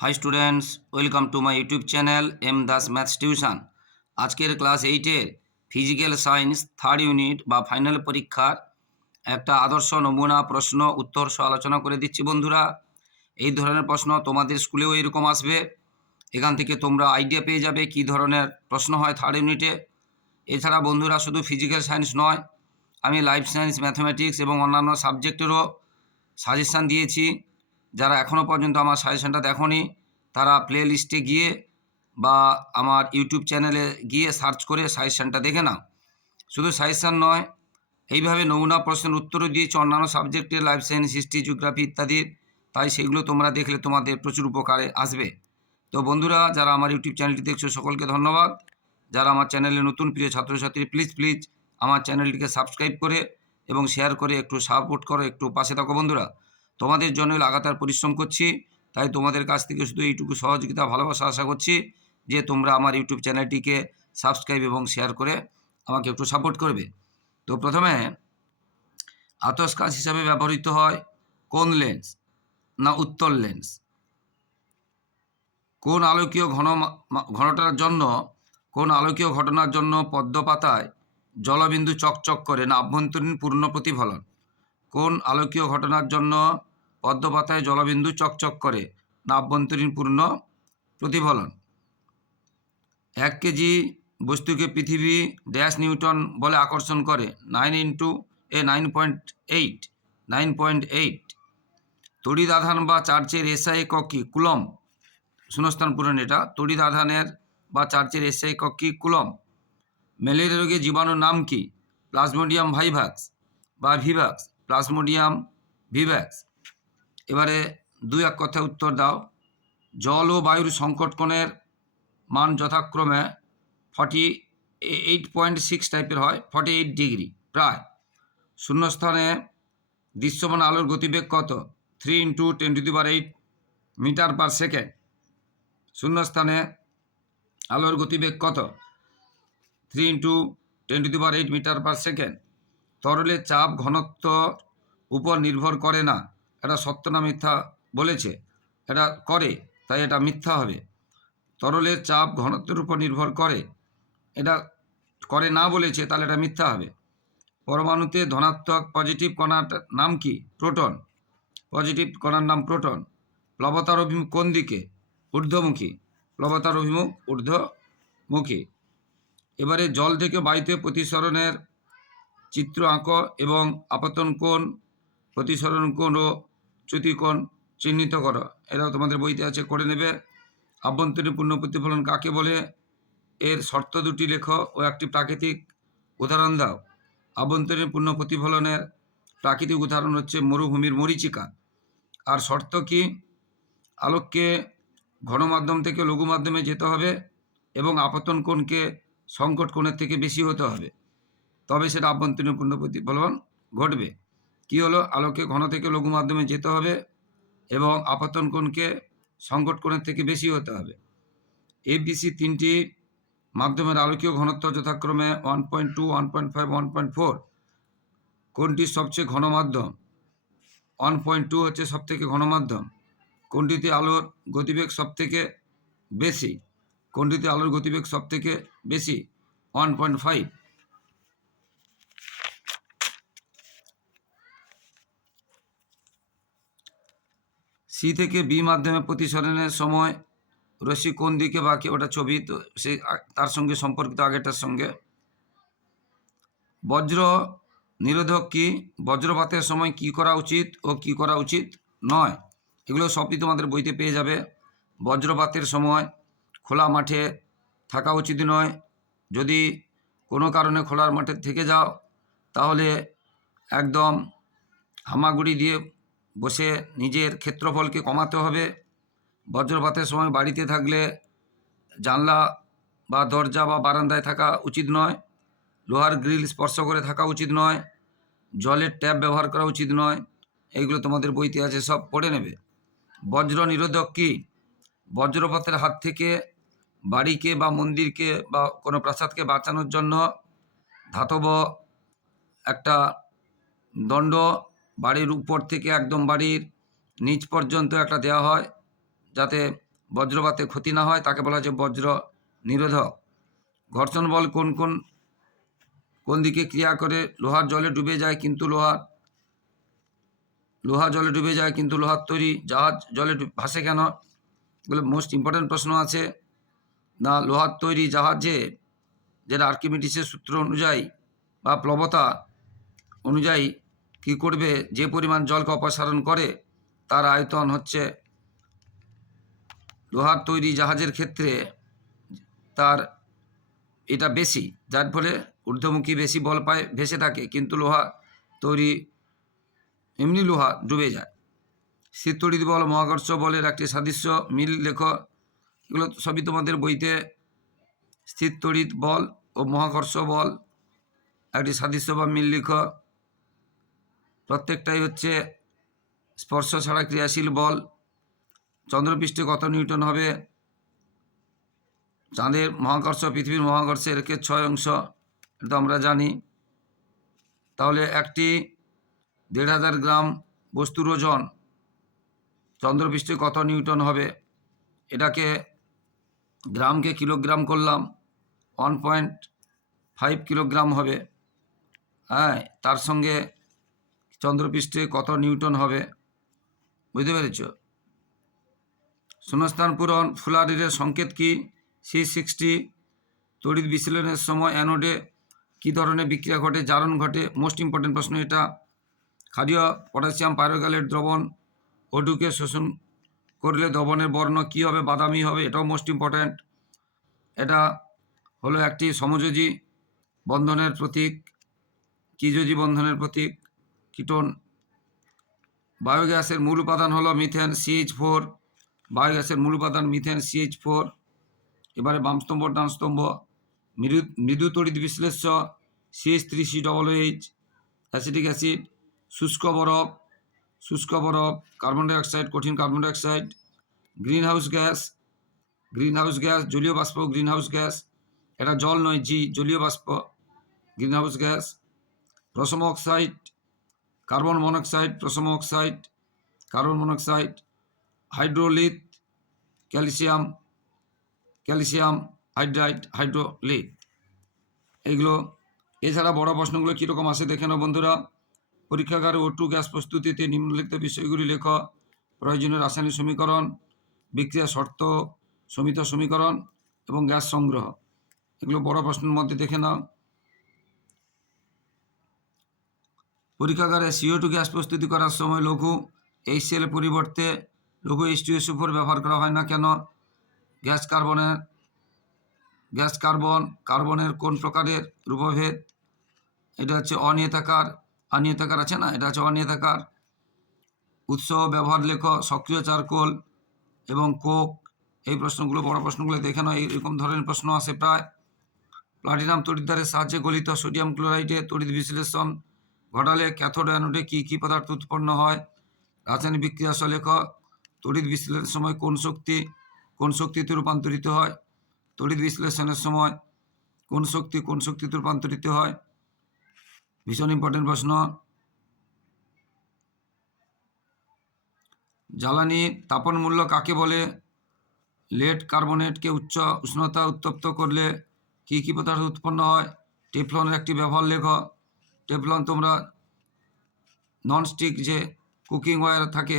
Hi students welcome to my YouTube channel M Das maths tuition আজকের class এইটের physical science third unit বা final পরীক্ষার একটা আদর্শ নমুনা, প্রশ্ন, উত্তর সহ আলোচনা করে দিচ্ছি বন্ধুরা। এই ধরনের প্রশ্ন তোমাদের স্কুলেও এরকম আসবে। এখান থেকে তোমরা আইডিয়া পেয়ে যাবে কি ধরনের প্রশ্ন হয় থার্ড ইউনিটে এছাড়া বন্ধুরা শুধু ফিজিক্যাল সায়েন্স নয়, আমি লাইফ সায়েন্স ম্যাথমেটিক্স এবং অন্যান্য সাবজেক্টেরও সাজেশান দিয়েছি। যারা এখনও পর্যন্ত আমার সাজেশনটা দেখোনি, তারা প্লে লিস্টে গিয়ে বা আমার ইউটিউব চ্যানেলে গিয়ে সার্চ করে সাজেশানটা দেখে নাও। শুধু সাজেশান নয়, এইভাবে নমুনা প্রশ্নের উত্তরও দিয়েছে, অন্যান্য সাবজেক্টের লাইফ সায়েন্স হিস্ট্রি জিওগ্রাফি ইত্যাদির তাই সেগুলো তোমরা দেখলে তোমাদের প্রচুর উপকারে আসবে। তো বন্ধুরা, যারা আমার ইউটিউব চ্যানেলটি দেখছ, সকলকে ধন্যবাদ। যারা আমার চ্যানেলে নতুন, প্রিয় ছাত্রছাত্রী প্লিজ প্লিজ আমার চ্যানেলটিকে সাবস্ক্রাইব করে এবং শেয়ার করে একটু সাপোর্ট করো, একটু পাশে থাকো বন্ধুরা। তোমাদের জন্য লাগাতার পরিশ্রম করছি। তাই তোমাদের কাছ থেকে শুধু এইটুকু সহযোগিতা, ভালোবাসা আশা করছি যে তোমরা আমার ইউটিউব চ্যানেলটিকে সাবস্ক্রাইব এবং শেয়ার করে আমাকে একটু সাপোর্ট করবে। তো প্রথমে আতস কাজ হিসাবে ব্যবহৃত হয় কোন লেন্স? না উত্তর লেন্স। কোন আলোকীয় ঘন ঘনটার জন্য, কোন আলোকীয় ঘটনার জন্য পদ্ম পাতায় জলবিন্দু চকচক করে না আভ্যন্তরীণ পূর্ণ প্রতিফলন? কোন আলোকীয় ঘটনার জন্য পদ্ম পাতায় জলবিন্দু চকচক করে না আভ্যন্তরীণ পূর্ণ প্রতিফলন। এক কেজি বস্তুকে পৃথিবী ড্যাশ নিউটন বলে আকর্ষণ করে nine into a nine point eight, nine point eight. তড়িৎ আধান বা চার্চের এসআই একক কুলম শূন্যস্থান পূরণ এটা। তড়িৎ আধানের বা চার্চের এসআই একক কুলম ম্যালেরিয়া রোগের জীবাণুর নাম কি? প্লাজমোডিয়াম ভাইভ্যাক্স বা ভিভ্যাক্স প্লাজমোডিয়াম ভিভ্যাক্স এবারে দুই এক কথা উত্তর দাও। জল ও বায়ুর সংকট কোণের মান যথাক্রমে ফর্টি এইট পয়েন্ট সিক্স টাইপের হয় ফর্টি এইট ডিগ্রি প্রায়। শূন্যস্থানে দৃশ্যমান আলোর গতিবেগ কত? Three into ten to the power eight metre per second শূন্যস্থানে আলোর গতিবেগ কত? Three into ten to the power eight metre per second তরলের চাপ ঘনত্ব উপর নির্ভর করে না। এটা সত্য না মিথ্যা বলেছে? এটা করে, তাই এটা মিথ্যা হবে। তরলের চাপ ঘনত্বের উপর নির্ভর করে। এটা করে না বলেছে, তাহলে এটা মিথ্যা হবে। পরমাণুতে ধনাত্মক পজিটিভ কণার নাম কি? প্রোটন। পজিটিভ কণার নাম প্রোটন। প্লবতার অভিমুখ কোন দিকে? ঊর্ধ্বমুখী। প্লবতার অভিমুখ ঊর্ধ্বমুখী। এবারে জল থেকে বায়ুতে প্রতিসরণের চিত্র আঁক এবং আপতন কোণ, প্রতিসরণ কোণ ও চ্যুতিকোণ চিহ্নিত করো। এরাও তোমাদের বইতে আছে, করে নেবে। আভ্যন্তরীণ পূর্ণ প্রতিফলন কাকে বলে? এর শর্ত দুটি লেখো ও একটি প্রাকৃতিক উদাহরণ দাও। আভ্যন্তরীণ পূর্ণ প্রতিফলনের প্রাকৃতিক উদাহরণ হচ্ছে মরুভূমির মরিচিকা। আর শর্ত কি? আলোককে ঘন মাধ্যম থেকে লঘু মাধ্যমে যেতে হবে এবং আপতন কোণকে সংকট কোণের থেকে বেশি হতে হবে। তবে সেটা আভ্যন্তরীণ পূর্ণ প্রতিফলন ঘটবে। কি হলো? আলোকে ঘন থেকে লঘু মাধ্যমে যেতে হবে এবং আপতন কোণকে সংকট কোণের থেকে বেশি হতে হবে। এবিসি তিনটি মাধ্যমের আলোকীয় ঘনত্ব যথাক্রমে one point two one point five one point four কোনটি সবচেয়ে ঘন মাধ্যম। ওয়ান পয়েন্ট টু হচ্ছে সবথেকে ঘন মাধ্যম। কোনটিতে আলোর গতিবেগ সবথেকে বেশি। কোনটিতে আলোর গতিবেগ সবথেকে বেশি। ওয়ান পয়েন্ট ফাইভ সি থেকে বি মাধ্যমে প্রতিসরণের সময় রশ্মি কোন দিকে বাকি ওটা ছবি, তো সেই তার সঙ্গে সম্পর্কিত আগেটার সঙ্গে। বজ্র নিরোধক কি? বজ্রপাতের সময় কি করা উচিত ও কি করা উচিত নয়, এগুলো সবই তোমাদের বইতে পেয়ে যাবে। বজ্রপাতের সময় খোলা মাঠে থাকা উচিত নয়, যদি কোনো কারণে খোলার মাঠে থেকে যাও, তাহলে একদম হামাগুড়ি দিয়ে বসে নিজের ক্ষেত্রফলকে কমাতে হবে। বজ্রপাতের সময় বাড়িতে থাকলে জানলা বা দরজা বা বারান্দায় থাকা উচিত নয়। লোহার গ্রিল স্পর্শ করে থাকা উচিত নয়। জলের ট্যাপ ব্যবহার করা উচিত নয়। এইগুলো তোমাদের বইতে আছে, সব পড়ে নেবে। বজ্র নিরোধক কী? বজ্রপাতের হাত থেকে বাড়িকে বা মন্দিরকে বা কোনো প্রাসাদকে বাঁচানোর জন্য ধাতব একটা দণ্ড বাড়ির উপর থেকে একদম বাড়ির নিচ পর্যন্ত একটা দেওয়া হয়, যাতে বজ্রপাতে ক্ষতি না হয়, তাকে বলা হচ্ছে বজ্র নিরোধক। ঘর্ষণ বল কোন কোন কোন দিকে ক্রিয়া করে? লোহার জলে ডুবে যায় কিন্তু লোহার লোহা জলে ডুবে যায় কিন্তু লোহার তৈরি জাহাজ জলে ভাসে কেন? এগুলো মোস্ট ইম্পর্ট্যান্ট প্রশ্ন আছে। না, লোহার তৈরি জাহাজে যেটা আর্কিমিডিসের সূত্র অনুযায়ী বা প্লবতা অনুযায়ী কী করবে? যে পরিমাণ জলকে অপসারণ করে, তার আয়তন হচ্ছে লোহার তৈরি জাহাজের ক্ষেত্রে তার এটা বেশি, যার ফলে ঊর্ধ্বমুখী বেশি বল পায়, ভেসে থাকে, কিন্তু লোহা তৈরি এমনি লোহা ডুবে যায়। শীতড়িত বল, মহাকর্ষ বলের একটি সাদৃশ্য, মিল লেখ, এগুলো সবই তোমাদের বইতে। স্থির তড়িৎ বল ও মহাকর্ষ বল, একটি সাদৃশ্য বা মিল লেখ। প্রত্যেকটাই হচ্ছে স্পর্শ ছাড়া ক্রিয়াশীল বল। চন্দ্রপৃষ্ঠে কত নিউটন হবে? চাঁদের মহাকর্ষ, পৃথিবীর মহাকর্ষের একে ছয় অংশ, এটা আমরা জানি। তাহলে একটি দেড় হাজার গ্রাম বস্তুর ওজন চন্দ্রপৃষ্ঠে কত নিউটন হবে? এটাকে গ্রামকে কিলোগ্রাম করলাম, ওয়ান পয়েন্ট ফাইভ কিলোগ্রাম হবে। হ্যাঁ তার সঙ্গে চন্দ্রপৃষ্ঠে কত নিউটন হবে? বুঝতে পেরেছ? শূন্যস্থান পূরণ ফুলারিরের সংকেত কি? সি সিক্সটি, তড়িৎ বিশ্লেষণের সময় অ্যানোডে কী ধরনের বিক্রিয়া ঘটে? জারণ ঘটে। মোস্ট ইম্পর্টেন্ট প্রশ্ন এটা। ক্ষারীয় পটাশিয়াম পাইরোগ্যালেট দ্রবণ ওডুকে শোষণ করলে দ্রবণের বর্ণ কী হবে, বাদামি হবে, এটাও মোস্ট ইম্পর্ট্যান্ট এটা হলো একটি সমযোজী বন্ধনের প্রতীক, কিযোজী বন্ধনের প্রতীক। কিটোন। বায়োগ্যাসের মূল উপাদান হলো মিথেন সিএইচ ফোর। বায়োগ্যাসের মূল উপাদান মিথেন সিএইচ ফোর। এবারে বাম স্তম্ভ ডান স্তম্ভ মৃদু মৃদু তড়িৎ বিশ্লেষ্য CH three C double H, acetic acid, শুষ্ক বরফ শুষ্ক বরফ, কার্বন ডাইঅক্সাইড, কঠিন carbon dioxide greenhouse gas greenhouse gas, জলীয় বাষ্প গ্রিন হাউস গ্যাস। এটা জল নয়, জি, জলীয় বাষ্প গ্রিন হাউস গ্যাস। রসম oxide carbon monoxide প্রসম oxide, carbon monoxide, hydrolith, calcium calcium hydride, hydrolith. এইগুলো, এছাড়া বড় প্রশ্নগুলো কীরকম আসে দেখে নাও বন্ধুরা। পরীক্ষাগারে ওটু গ্যাস প্রস্তুতিতে নিম্নলিখিত বিষয়গুলি লেখ। প্রয়োজনীয় রাসায়নিক সমীকরণ, বিক্রিয়া শর্ত, সমিত সমীকরণ এবং গ্যাস সংগ্রহ। এগুলো বড় প্রশ্নের মধ্যে দেখে নাও। পরীক্ষাগারে সিও টু গ্যাস প্রস্তুতি করার সময় লঘু এইচ এর পরিবর্তে লঘু এইচ টু এস ব্যবহার করা হয় না কেন? গ্যাস কার্বনের গ্যাস কার্বন, কার্বনের কোন প্রকারের রূপভেদ? এটা হচ্ছে অনিয়তাকার। অনিয়তাকার আছে না? এটা হচ্ছে অনিয়তাকার। উৎস ব্যবহার লেখ, সক্রিয় চারকোল এবং কোক। এই প্রশ্নগুলো, বড় প্রশ্নগুলো দেখে নাও, এইরকম ধরনের প্রশ্ন আসে প্রায়। প্লাটিনাম তড়িৎদ্বারের সাহায্যে গলিত সোডিয়াম ক্লোরাইডে তড়িৎ বিশ্লেষণ ঘটালে ক্যাথোড অ্যানোডে কী কী পদার্থ উৎপন্ন হয়? রাসায়নিক বিক্রিয়া লেখ তড়িৎ বিশ্লেষণের সময় কোন শক্তি, কোন শক্তিতে রূপান্তরিত হয়? তড়িৎ বিশ্লেষণের সময় কোন শক্তি, কোন শক্তিতে রূপান্তরিত হয়? ভীষণ ইম্পর্টেন্ট প্রশ্ন। জ্বালানি তাপন মূল্য কাকে বলে? লেড কার্বনেটকে উচ্চ উষ্ণতা উত্তপ্ত করলে কী কী পদার্থ উৎপন্ন হয়? টেফলনের একটি ব্যবহার লেখ। টেফলন তোমরা ননস্টিক যে কুকিং ওয়্যার থাকে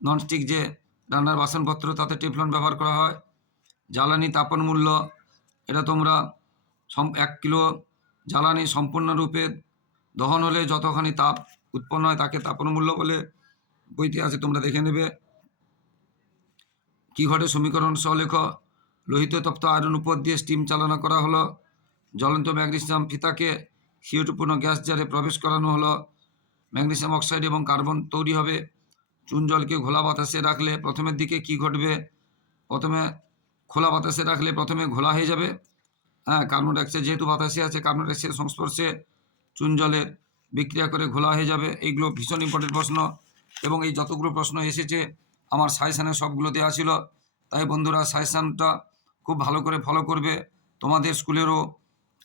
ননস্টিক যে রান্নার বাসনপত্র, তাতে টেফলন ব্যবহার করা হয়। জ্বালানি তাপন মূল্য, এটা তোমরা এক কিলো জ্বালানি সম্পূর্ণরূপে দহন হলে যতখানি তাপ উৎপন্ন হয় তাকে তাপন মূল্য বলে বইতে আছে, তোমরা দেখে নেবে। কি ঘটে সমীকরণ সহলেখ লোহিত তপ্ত আয়রন উপর দিয়ে স্টিম চালনা করা হলো। জ্বলন্ত ম্যাগনেসিয়াম ফিতাকে সিওটুপূর্ণ গ্যাস জারে প্রবেশ করানো হলো। ম্যাগনেসিয়াম অক্সাইড এবং কার্বন তৈরি হবে। চুন জলকে ঘোলা বাতাসে রাখলে প্রথমের দিকে কি ঘটবে? প্রথমে খোলা বাতাসে রাখলে প্রথমে ঘোলা হয়ে যাবে। হ্যাঁ কার্বন ডাইঅক্সাইড যেহেতু বাতাসে আছে, কার্বন ডাইঅক্সাইডের সংস্পর্শে চুন জলের বিক্রিয়া করে ঘোলা হয়ে যাবে। এইগুলো ভীষণ ইম্পর্টেন্ট প্রশ্ন এবং এই যতগুলো প্রশ্ন এসেছে, আমার সাজেশানে সবগুলো দেওয়া ছিল। তাই বন্ধুরা, সাজেশানটা খুব ভালো করে ফলো করবে। তোমাদের স্কুলেরও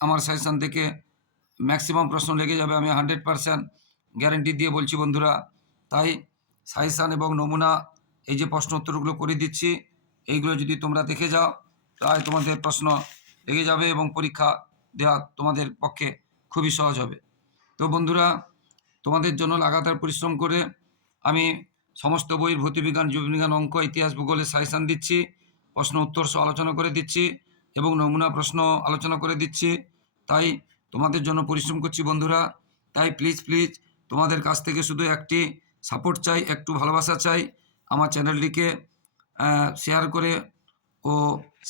আমার সাজেশান থেকে ম্যাক্সিমাম প্রশ্ন লেগে যাবে, আমি হান্ড্রেড পারসেন্ট গ্যারেন্টি দিয়ে বলছি বন্ধুরা। তাই সাজেশান এবং নমুনা, এই যে প্রশ্ন উত্তরগুলো করে দিচ্ছি, এইগুলো যদি তোমরা দেখে যাও, তাই তোমাদের প্রশ্ন লেগে যাবে এবং পরীক্ষা দেওয়া তোমাদের পক্ষে খুবই সহজ হবে। তো বন্ধুরা, তোমাদের জন্য লাগাতার পরিশ্রম করে আমি সমস্ত বইয়ের ভৌতবিজ্ঞান জীববিজ্ঞান অঙ্ক, ইতিহাস, ভূগোলের সাজেশান দিচ্ছি, প্রশ্ন উত্তর সহ আলোচনা করে দিচ্ছি এবং নমুনা প্রশ্ন আলোচনা করে দিচ্ছি। তাই তোমাদের জন্য পরিশ্রম করছি বন্ধুরা। তাই প্লিজ প্লিজ তোমাদের কাছ থেকে শুধু একটি সাপোর্ট চাই, একটু ভালোবাসা চাই। আমার চ্যানেলটিকে শেয়ার করে ও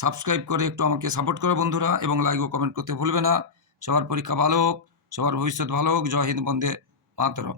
সাবস্ক্রাইব করে একটু আমাকে সাপোর্ট করো বন্ধুরা এবং লাইক ও কমেন্ট করতে ভুলবে না। সবার পরীক্ষা ভালো হোক, সবার ভবিষ্যৎ ভালো হোক। জয় হিন্দ, বন্দে মাতরম।